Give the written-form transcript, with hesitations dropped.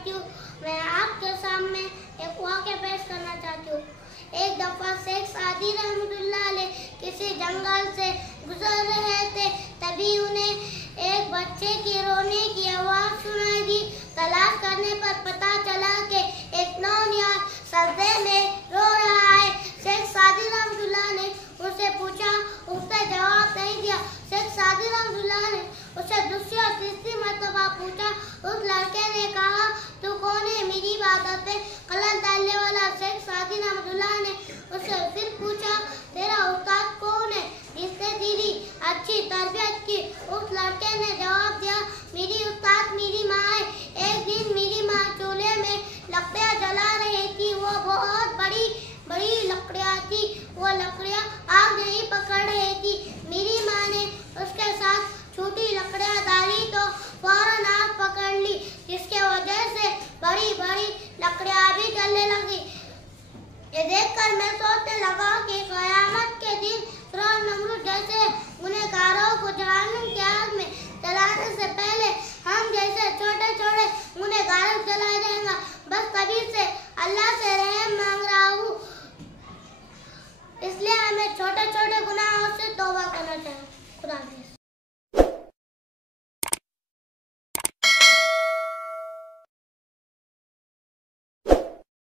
चाहती हूँ। मैं आपके सामने एक वाक़या पेश करना चाहती हूँ। एक दफ़ा शेख सादी रहमतुल्लाह अलैह किसी जंगल से गुजर रहे थे। तभी उन्हें एक बच्चे की रोने की आवाज़ सुनाई दी। तलाश करने पर पता चला कि एक नौनियाल सजदे में रो रहा है। शेख सादी रहमतुल्लाह ने उससे पूछा, उसने जवाब नहीं दिया। शेख सादी रहमतुल्लाह ने उसे दूसरी और तीसरी मर्तबा पूछा। उस लड़के ने कहा, तू कौन है? मेरी इबादत पे खलल डालने वाला। शेख सादी रहमतुल्लाह ने उससे फिर पूछा, तेरा उस्ताद कौन है जिसने तेरी अच्छी तरबियत की? उस लड़के ने जवाब दिया, मेरी उस्ताद मेरी माँ है। एक दिन मेरी माँ चूल्हे में लकड़ियाँ जला रही थी। वो बहुत बड़ी बड़ी लकड़ियाँ थी। वो लकड़ियाँ आग नहीं पकड़ रही थी। मेरी माँ ने उसके साथ छोटी लकड़ियाँ डाली तो फौरन आग पकड़ ली, जिसके वजह से बड़ी बड़ी लकड़ियाँ भी जलने लगी। ये देखकर मैं सोचने लगा कि क़यामत के दिन फ़िरौन नमरूद जैसे गुनहगारों को जहन्नम की आग में जलाने से पहले